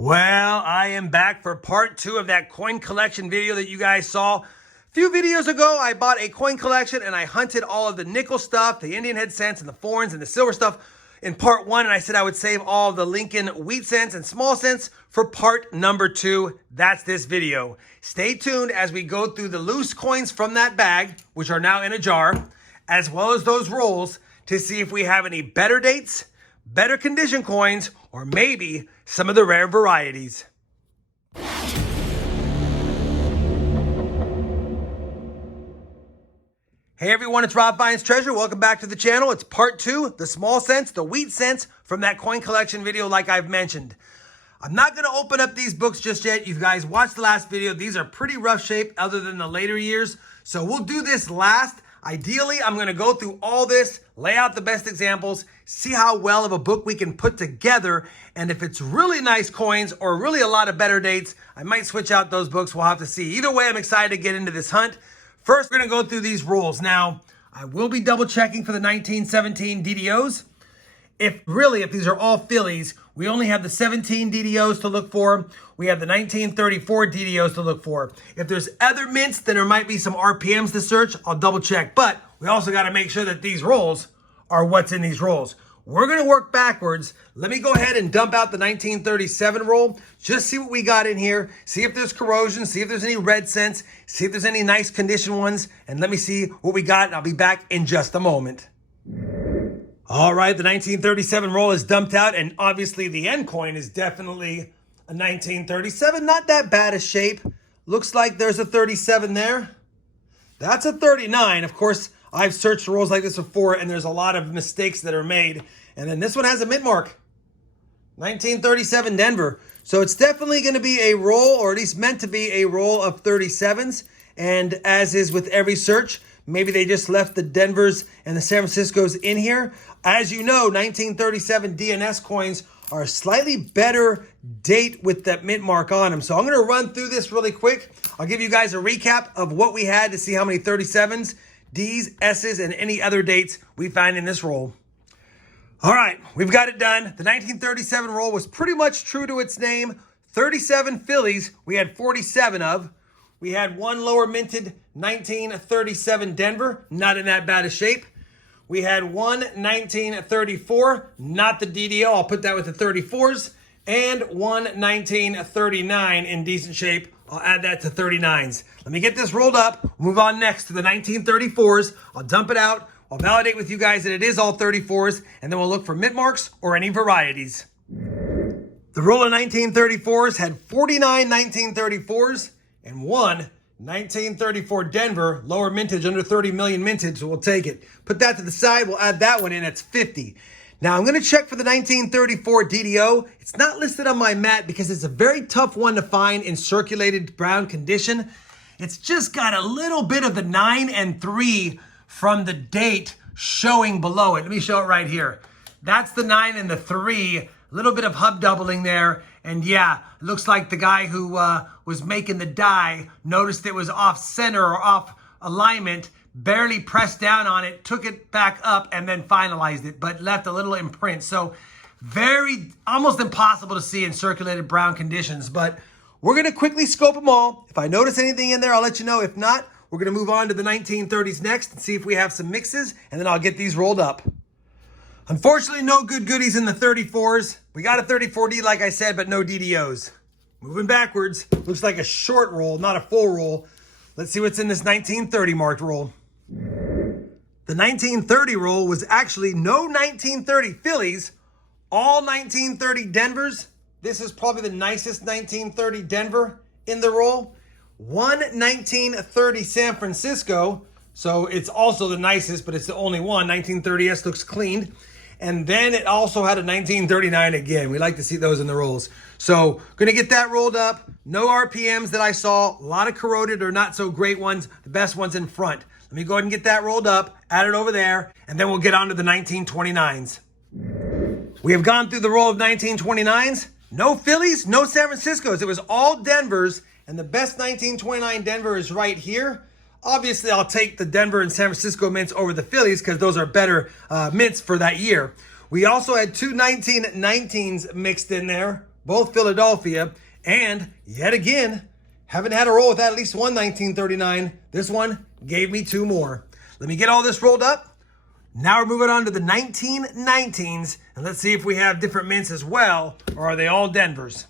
Well, I am back for part 2 of that coin collection video that you guys saw. A few videos ago, I bought a coin collection and I hunted all of the nickel stuff, the Indian head cents and the foreigns and the silver stuff in part 1. And I said I would save all of the Lincoln wheat cents and small cents for part number 2. That's this video. Stay tuned as we go through the loose coins from that bag, which are now in a jar, as well as those rolls to see if we have any better dates, better condition coins, or maybe some of the rare varieties. Hey everyone, it's RobFindsTreasure. Welcome back to the channel. It's part 2, the small cents, the wheat cents from that coin collection video like I've mentioned. I'm not going to open up these books just yet. You guys watched the last video. These are pretty rough shape other than the later years. So we'll do this last. Ideally, I'm going to go through all this, lay out the best examples, see how well of a book we can put together. And if it's really nice coins or really a lot of better dates, I might switch out those books. We'll have to see. Either way, I'm excited to get into this hunt. First, we're going to go through these rolls. Now, I will be double checking for the 1917 DDOs. If these are all fillies, we only have the 17 DDOs to look for. We have the 1934 DDOs to look for. If there's other mints, then there might be some RPMs to search. I'll double check. But we also got to make sure that these rolls are what's in these rolls. We're going to work backwards. Let me go ahead and dump out the 1937 roll. Just see what we got in here. See if there's corrosion. See if there's any red cents. See if there's any nice condition ones. And let me see what we got. And I'll be back in just a moment. All right, the 1937 roll is dumped out, and obviously the end coin is definitely a 1937. Not that bad a shape. Looks like there's a 37 there. That's a 39. Of course, I've searched rolls like this before, and there's a lot of mistakes that are made. And then this one has a mint mark. 1937 Denver. So it's definitely going to be a roll, or at least meant to be a roll of 37s. And as is with every search, maybe they just left the Denvers and the San Franciscos in here. As you know, 1937 DNS coins are a slightly better date with that mint mark on them. So I'm going to run through this really quick. I'll give you guys a recap of what we had to see how many 37s, Ds, S's, and any other dates we find in this roll. All right, we've got it done. The 1937 roll was pretty much true to its name. 37 fillies we had 47 of. We had one lower minted 1937 Denver, not in that bad a shape. We had one 1934, not the DDO. I'll put that with the 34s. And one 1939 in decent shape. I'll add that to 39s. Let me get this rolled up. Move on next to the 1934s. I'll dump it out. I'll validate with you guys that it is all 34s. And then we'll look for mint marks or any varieties. The roll of 1934s had 49 1934s. And one 1934 Denver, lower mintage, under 30 million mintage, so we'll take it. Put that to the side, we'll add that one in, that's 50. Now I'm gonna check for the 1934 DDO. It's not listed on my mat because it's a very tough one to find in circulated brown condition. It's just got a little bit of the 9 and 3 from the date showing below it. Let me show it right here. That's the 9 and the 3, a little bit of hub doubling there. And yeah, it looks like the guy who was making the die noticed it was off center or off alignment, barely pressed down on it, took it back up, and then finalized it, but left a little imprint. So almost impossible to see in circulated brown conditions. But we're going to quickly scope them all. If I notice anything in there, I'll let you know. If not, we're going to move on to the 1930s next and see if we have some mixes, and then I'll get these rolled up. Unfortunately, no good goodies in the 34s. We got a 34D, like I said, but no DDOs. Moving backwards, looks like a short roll, not a full roll. Let's see what's in this 1930 marked roll. The 1930 roll was actually no 1930 fillies, all 1930 Denvers. This is probably the nicest 1930 Denver in the roll. One 1930 San Francisco, so it's also the nicest, but it's the only one. 1930S looks cleaned. And then it also had a 1939 again. We like to see those in the rolls. So gonna get that rolled up. No RPMs that I saw. A lot of corroded or not so great ones. The best ones in front. Let me go ahead and get that rolled up, add it over there, and then we'll get on to the 1929s. We have gone through the roll of 1929s. No fillies, no San Franciscos. It was all Denvers, and the best 1929 Denver is right here. Obviously, I'll take the Denver and San Francisco mints over the fillies because those are better mints for that year. We also had two 1919s mixed in there. both Philadelphia, and yet again, haven't had a roll with at least one 1939. This one gave me two more. Let me get all this rolled up. Now we're moving on to the 1919s, and let's see if we have different mints as well, or are they all Denvers?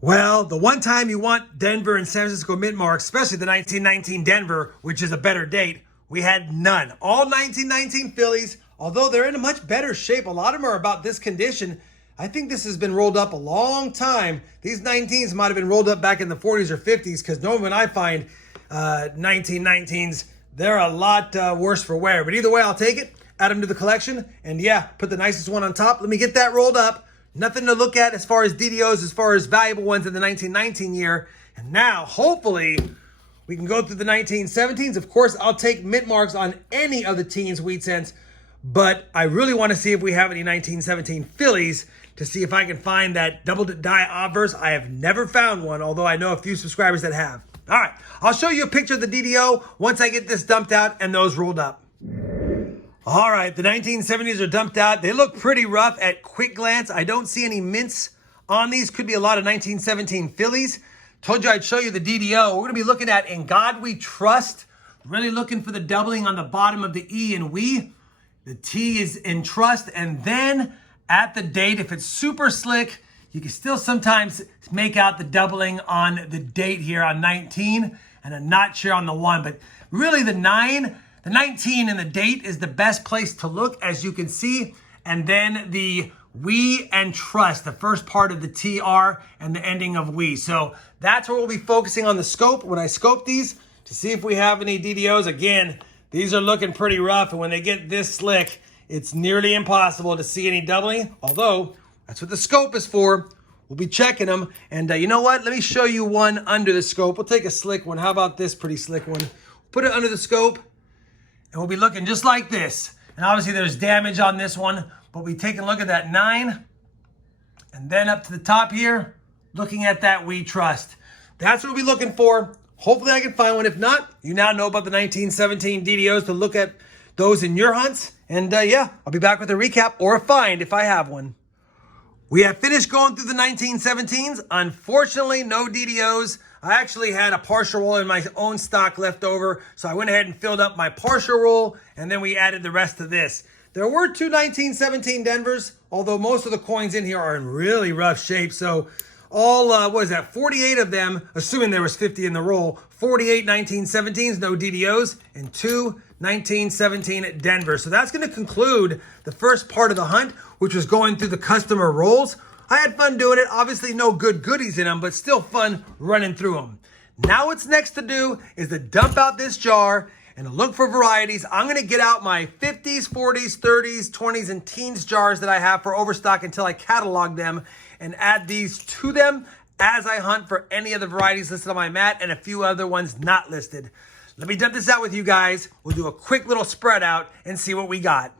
Well, the one time you want Denver and San Francisco mint marks, especially the 1919 Denver, which is a better date, we had none. All 1919 Phillies, although they're in a much better shape. A lot of them are about this condition. I think this has been rolled up a long time. These 19s might have been rolled up back in the 40s or 50s, because normally when I find 1919s, they're a lot worse for wear. But either way, I'll take it, add them to the collection, and yeah, put the nicest one on top. Let me get that rolled up. Nothing to look at as far as DDOs, as far as valuable ones in the 1919 year. And now, hopefully, we can go through the 1917s. Of course, I'll take mint marks on any of the teens Wheat Cents, but I really want to see if we have any 1917 Phillies to see if I can find that double die obverse. I have never found one, although I know a few subscribers that have. All right, I'll show you a picture of the DDO once I get this dumped out and those rolled up. All right, the 1970s are dumped out. They look pretty rough at quick glance. I don't see any mints on these. Could be a lot of 1917 Phillies. Told you I'd show you the DDO. We're going to be looking at In God We Trust. Really looking for the doubling on the bottom of the E in We. The T is in Trust. And then at the date, if it's super slick, you can still sometimes make out the doubling on the date here on 19. And I'm not sure on the 1. But really the 9... The 19 and the date is the best place to look, as you can see. And then the We and Trust, the first part of the TR and the ending of We. So that's where we'll be focusing on the scope when I scope these to see if we have any DDOs. Again, these are looking pretty rough. And when they get this slick, it's nearly impossible to see any doubling. Although, that's what the scope is for. We'll be checking them. And you know what? Let me show you one under the scope. We'll take a slick one. How about this pretty slick one? Put it under the scope. And we'll be looking just like this. And obviously there's damage on this one, but we take a look at that 9. And then up to the top here, looking at that We Trust. That's what we'll be looking for. Hopefully I can find one. If not, you now know about the 1917 DDOs to look at those in your hunts. And yeah, I'll be back with a recap or a find if I have one. We have finished going through the 1917s. Unfortunately, no DDOs. I actually had a partial roll in my own stock left over, so I went ahead and filled up my partial roll, and then we added the rest of this. There were two 1917 Denvers, although most of the coins in here are in really rough shape. So all, what is that, 48 of them, assuming there was 50 in the roll, 48 1917s, no DDOs, and two 1917 Denver. So that's going to conclude the first part of the hunt, which was going through the customer rolls. I had fun doing it. Obviously no good goodies in them, but still fun running through them. Now what's next to do is to dump out this jar and to look for varieties. I'm going to get out my 50s, 40s, 30s, 20s, and teens jars that I have for overstock until I catalog them and add these to them as I hunt for any of the varieties listed on my mat and a few other ones not listed. Let me dump this out with you guys. We'll do a quick little spread out and see what we got.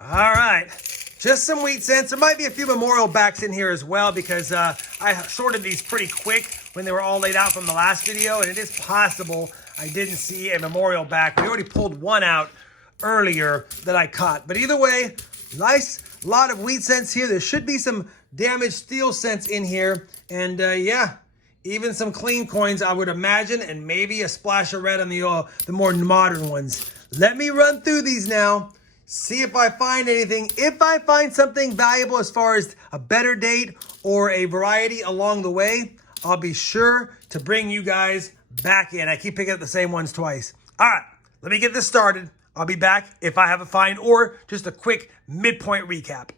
All right. Just some Wheat Cents. There might be a few memorial backs in here as well because I sorted these pretty quick when they were all laid out from the last video, and it is possible I didn't see a memorial back. We already pulled one out earlier that I caught. But either way, nice lot of Wheat Cents here. There should be some damaged steel cents in here. And yeah, even some clean coins, I would imagine, and maybe a splash of red on the more modern ones. Let me run through these now. See if I find anything. If I find something valuable as far as a better date or a variety along the way, I'll be sure to bring you guys back in. I keep picking up the same ones twice. All right, let me get this started. I'll be back if I have a find or just a quick midpoint recap.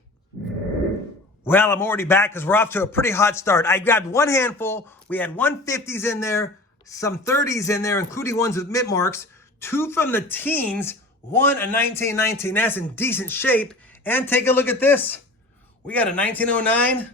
Well, I'm already back because we're off to a pretty hot start. I grabbed one handful. We had 150s in there, some 30s in there, including ones with mint marks, two from the teens, one a 1919S in decent shape, and take a look at this. We got a 1909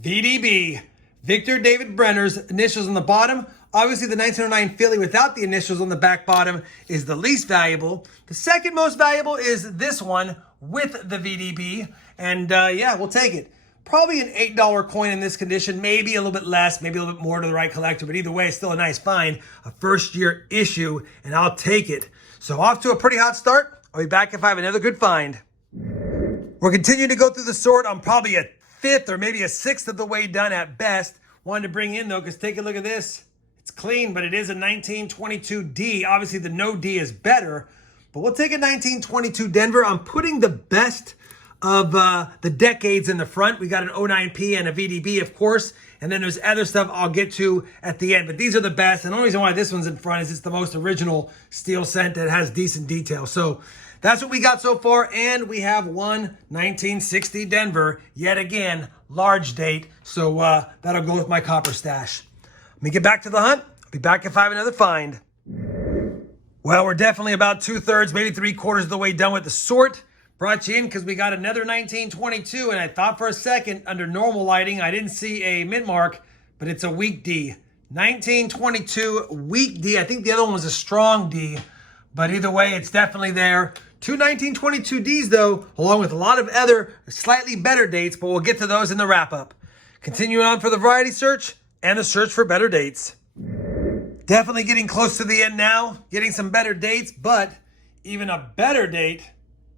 VDB, Victor David Brenner's initials on the bottom. Obviously, the 1909 Philly without the initials on the back bottom is the least valuable. The second most valuable is this one with the VDB, and yeah, we'll take it. Probably an $8 coin in this condition, maybe a little bit less, maybe a little bit more to the right collector, but either way, it's still a nice find, a first-year issue, and I'll take it. So off to a pretty hot start. I'll be back if I have another good find. We're continuing to go through the sort on probably a fifth or maybe a sixth of the way done at best. Wanted to bring in though, because take a look at this. It's clean, but it is a 1922D. Obviously the no D is better, but we'll take a 1922 Denver. I'm putting the best of the decades in the front. We got an 09P and a VDB, of course, and then there's other stuff I'll get to at the end, but these are the best. And the only reason why this one's in front is it's the most original steel cent that has decent detail. So that's what we got so far, and we have one 1960 Denver, yet again, large date, so that'll go with my copper stash. Let me get back to the hunt. I'll be back if I have another find. Well, we're definitely about 2/3, maybe 3/4 of the way done with the sort. Brought you in because we got another 1922, and I thought for a second, under normal lighting, I didn't see a mint mark, but it's a weak D. 1922 weak D. I think the other one was a strong D, but either way, it's definitely there. Two 1922Ds, though, along with a lot of other slightly better dates, but we'll get to those in the wrap-up. Continuing on for the variety search and the search for better dates. Definitely getting close to the end now, getting some better dates, but even a better date,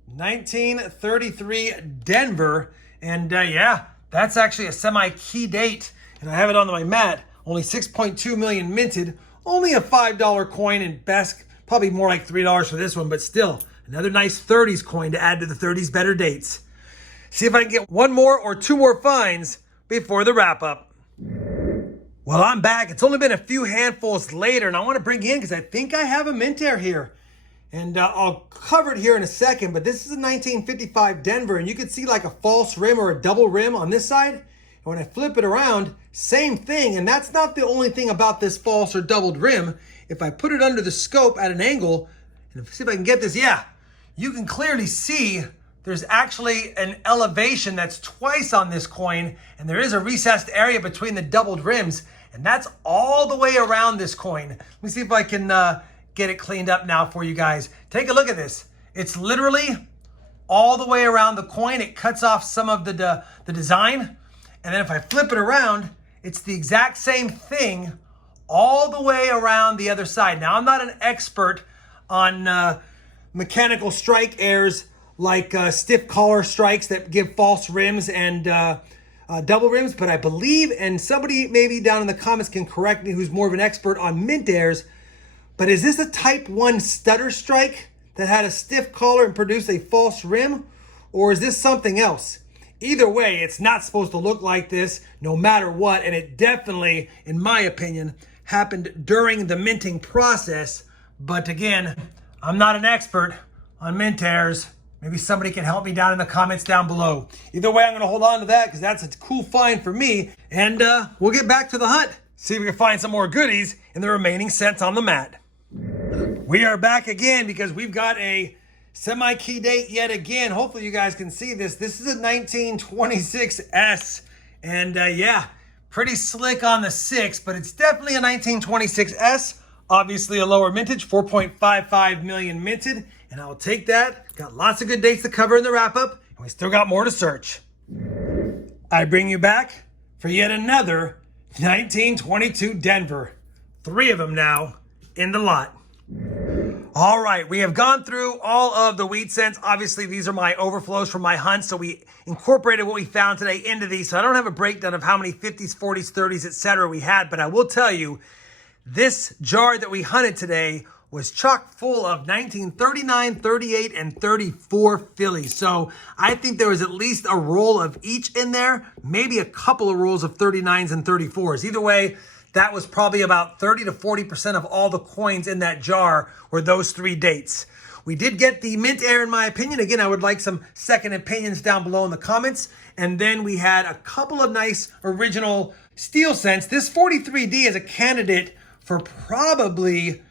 1933 Denver, and yeah, that's actually a semi-key date, and I have it on my mat. Only 6.2 million minted, only a $5 coin, and best, probably more like $3 for this one, but still, another nice 30s coin to add to the 30s better dates. See if I can get one more or two more finds before the wrap-up. Well, I'm back. It's only been a few handfuls later, and I want to bring in because I think I have a mint air here. And I'll cover it here in a second, but this is a 1955 Denver, and you can see like a false rim or a double rim on this side. And when I flip it around, same thing, and that's not the only thing about this false or doubled rim. If I put it under the scope at an angle, and see if I can get this, yeah, you can clearly see there's actually an elevation that's twice on this coin, and there is a recessed area between the doubled rims, and that's all the way around this coin. Let me see if I can get it cleaned up now for you guys. Take a look at this. It's literally all the way around the coin. It cuts off some of the design, and then if I flip it around, it's the exact same thing all the way around the other side. Now, I'm not an expert on mechanical strike airs like stiff collar strikes that give false rims and double rims, but I believe, and somebody maybe down in the comments can correct me who's more of an expert on mint airs, but is this a type 1 stutter strike that had a stiff collar and produced a false rim, or is this something else? Either way, it's not supposed to look like this no matter what, and it definitely, in my opinion, happened during the minting process. But again, I'm not an expert on mint airs. Maybe somebody can help me down in the comments down below. Either way, I'm going to hold on to that because that's a cool find for me. And we'll get back to the hunt. See if we can find some more goodies in the remaining cents on the mat. We are back again because we've got a semi-key date yet again. Hopefully you guys can see this. This is a 1926S. And yeah, pretty slick on the 6, but it's definitely a 1926S. Obviously a lower mintage, 4.55 million minted. And I'll take that. Got lots of good dates to cover in the wrap-up, and we still got more to search. I bring you back for yet another 1922 Denver. 3 of them now in the lot. All right, we have gone through all of the wheat cents. Obviously, these are my overflows from my hunt, so we incorporated what we found today into these. So I don't have a breakdown of how many 50s, 40s, 30s, etc. we had, but I will tell you, this jar that we hunted today was chock full of 1939, 38, and 34 fillies. So I think there was at least a roll of each in there, maybe a couple of rolls of 39s and 34s. Either way, that was probably about 30 to 40% of all the coins in that jar were those 3 dates. We did get the mint air, in my opinion. Again, I would like some second opinions down below in the comments. And then we had a couple of nice original steel cents. This 43D is a candidate for probably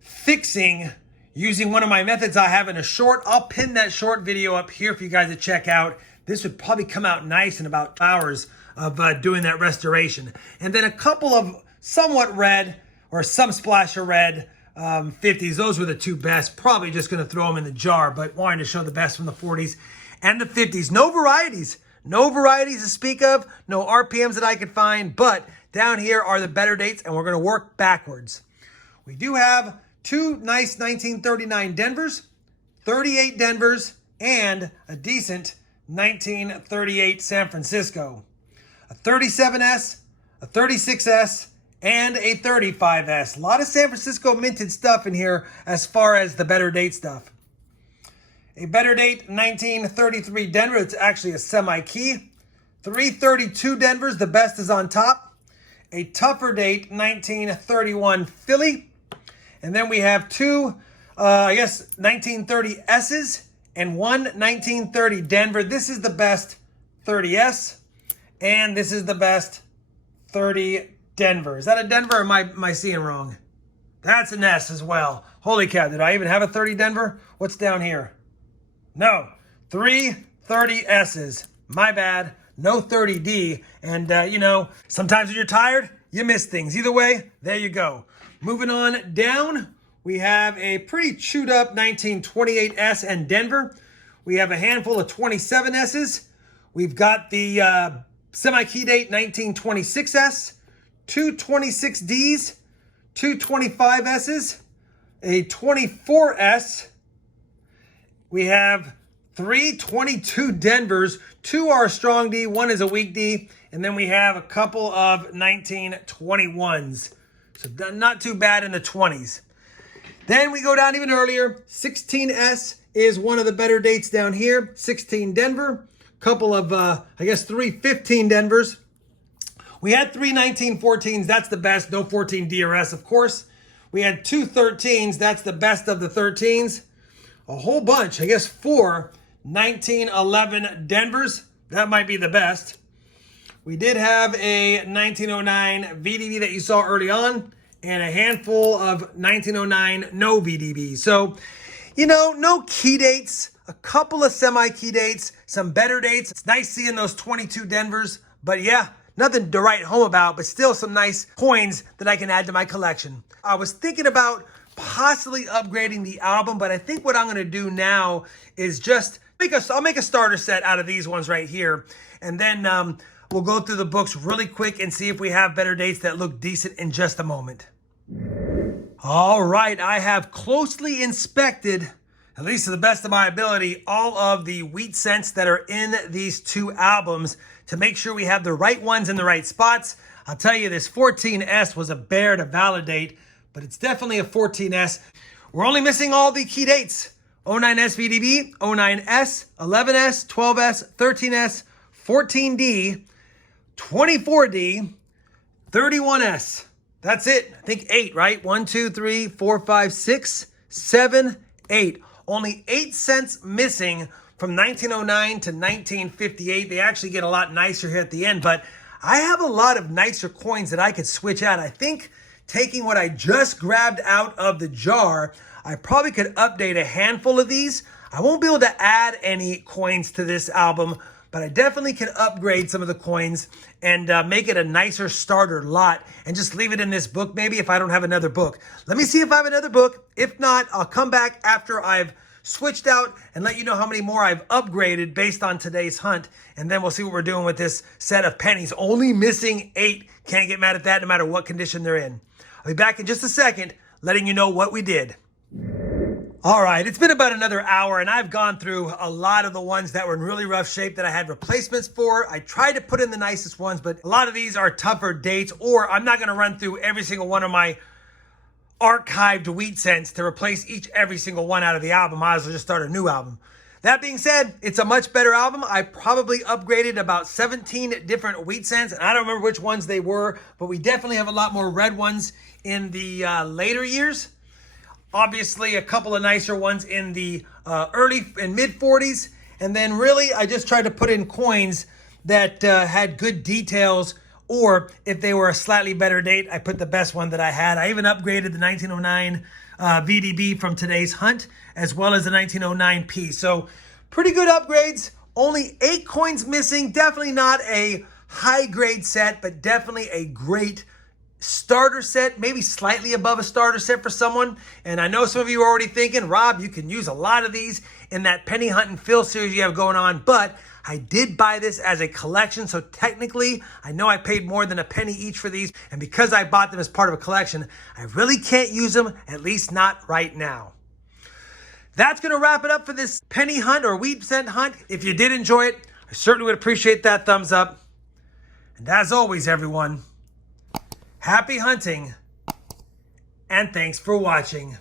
fixing using one of my methods I have in a short. I'll pin that short video up here for you guys to check out. This would probably come out nice in about hours of doing that restoration. And then a couple of somewhat red or some splash of red 50s. Those were the 2 best. Probably just going to throw them in the jar, but wanting to show the best from the 40s and the 50s. No varieties. No varieties to speak of. No RPMs that I could find. But down here are the better dates, and we're going to work backwards. We do have 2 nice 1939 Denvers, 38 Denvers, and a decent 1938 San Francisco, a 37S, a 36S, and a 35S. A lot of San Francisco minted stuff in here as far as the better date stuff. A better date 1933 Denver, it's actually a semi-key. 332 Denver's, the best is on top. A tougher date 1931 Philly. And then we have two, 1930 S's and one 1930 Denver. This is the best 30S, and this is the best 30 Denver. Is that a Denver, or am I seeing wrong? That's an S as well. Holy cow, did I even have a 30 Denver? What's down here? No, 3 30S's. My bad, no 30D. And, sometimes when you're tired, you miss things. Either way, there you go. Moving on down, we have a pretty chewed up 1928S and Denver. We have a handful of 27S's. We've got the semi-key date 1926S, two 26Ds, two 25S's, a 24S. We have 3 22 Denvers, 2 are a strong D, 1 is a weak D, and then we have a couple of 1921s. So not too bad in the 20s. Then we go down even earlier. 16S is one of the better dates down here. 16 Denver, couple of, 3 15 Denvers. We had 3 1914s, that's the best, no 14 DRS, of course. We had 2 13s, that's the best of the 13s. A whole bunch, 4 1911 Denvers, that might be the best. We did have a 1909 VDB that you saw early on, and a handful of 1909 no VDB. So, no key dates, a couple of semi-key dates, some better dates. It's nice seeing those 22 Denvers, but yeah, nothing to write home about, but still some nice coins that I can add to my collection. I was thinking about possibly upgrading the album, but I think what I'm going to do now is just I'll make a starter set out of these ones right here, and then we'll go through the books really quick and see if we have better dates that look decent in just a moment. All right, I have closely inspected, at least to the best of my ability, all of the wheat cents that are in these two albums to make sure we have the right ones in the right spots. I'll tell you, this 14S was a bear to validate, but it's definitely a 14S. We're only missing all the key dates. 09S VDB, 09S, 11S, 12S, 13S, 14D, 24D, 31S. That's it. I think 8, right? 1, 2, 3, 4, 5, 6, 7, 8. Only 8 cents missing from 1909 to 1958. They actually get a lot nicer here at the end, but I have a lot of nicer coins that I could switch out. I think taking what I just grabbed out of the jar, I probably could update a handful of these. I won't be able to add any coins to this album, but I definitely can upgrade some of the coins and make it a nicer starter lot and just leave it in this book maybe if I don't have another book. Let me see if I have another book. If not, I'll come back after I've switched out and let you know how many more I've upgraded based on today's hunt. And then we'll see what we're doing with this set of pennies. Only missing 8. Can't get mad at that no matter what condition they're in. I'll be back in just a second letting you know what we did. All right, it's been about another hour, and I've gone through a lot of the ones that were in really rough shape that I had replacements for. I tried to put in the nicest ones, but a lot of these are tougher dates, or I'm not going to run through every single one of my archived wheat cents to replace every single one out of the album. I might as well just start a new album. That being said, it's a much better album. I probably upgraded about 17 different wheat cents, and I don't remember which ones they were, but we definitely have a lot more red ones in the later years. Obviously, a couple of nicer ones in the early and mid 40s. And then really, I just tried to put in coins that had good details, or if they were a slightly better date, I put the best one that I had. I even upgraded the 1909 VDB from today's hunt, as well as the 1909P. So pretty good upgrades. Only 8 coins missing. Definitely not a high grade set, but definitely a great starter set, maybe slightly above a starter set for someone. And I know some of you are already thinking, Rob, you can use a lot of these in that penny hunt and fill series you have going on, but I did buy this as a collection, so technically I know I paid more than a penny each for these, and because I bought them as part of a collection, I really can't use them, at least not right now. That's going to wrap it up for this penny hunt or wheat cent hunt. If you did enjoy it, I certainly would appreciate that thumbs up. And as always, everyone, happy hunting and thanks for watching.